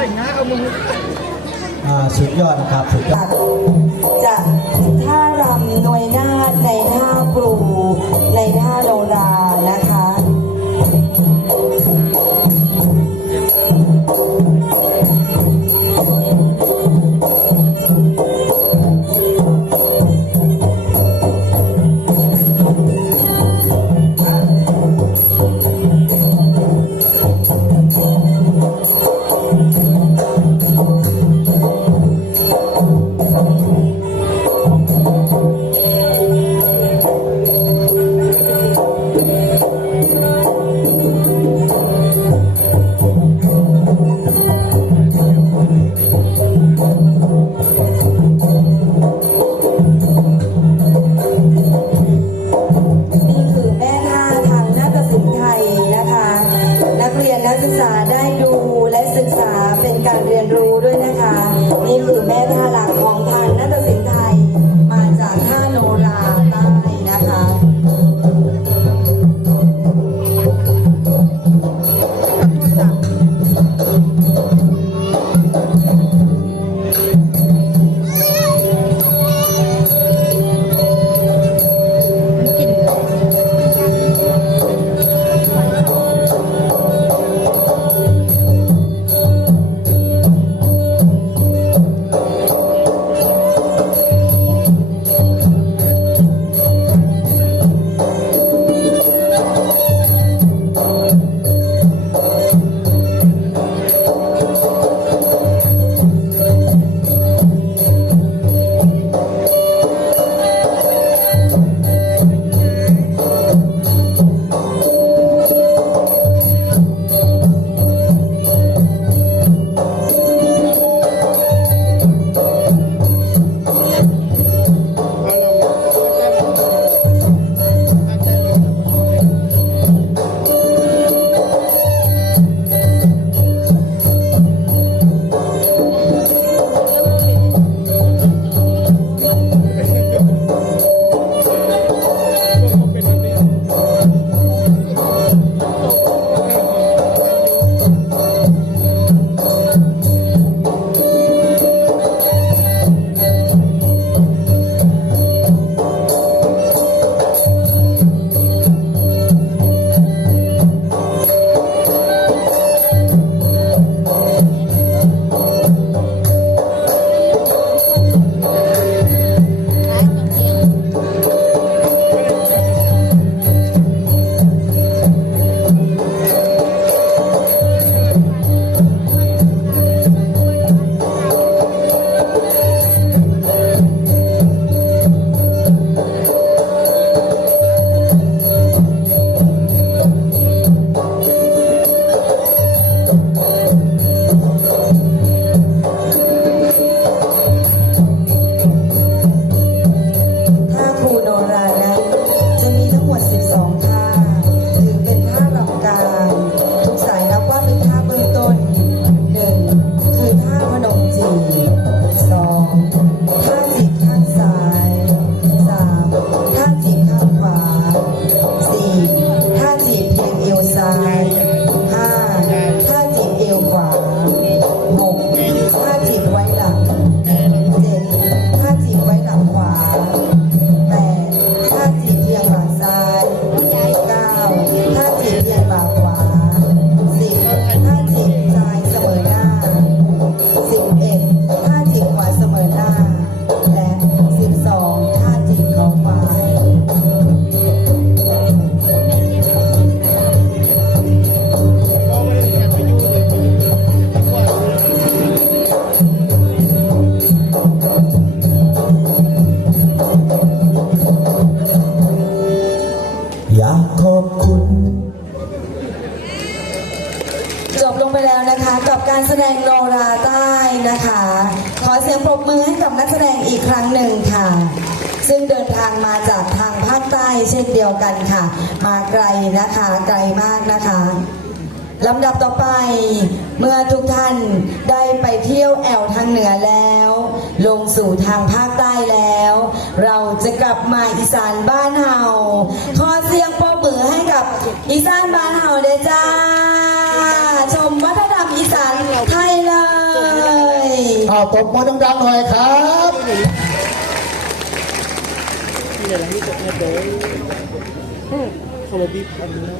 แต่งหน้าเอามืออ่าสุดยอดนะครับ สุดยอดจะท่า ได้ดูและศึกษาเป็นการเรียนรู้ด้วยนะคะ นี่คือแม่ท่าหลักของทางน การแสดงโนราใต้นะคะ ขอเสียงปรบมือให้กับนักแสดงอีกครั้งหนึ่งค่ะ ซึ่งเดินทางมาจากทางภาคใต้เช่นเดียวกันค่ะ มาไกลนะคะไกลมากนะคะลำดับต่อไปเมื่อทุกท่านได้ไปเที่ยวแอวทางเหนือแล้ว ลงสู่ทางภาคใต้แล้ว เราจะกลับมาอีสานบ้านเฮาขอเสียงปรบมือให้กับอีสานบ้านเฮาเด้อจ้า อีสานไทยเลยอตบมือดังๆหน่อยครับนี่แหละนี่จบเนี่ยเด้อ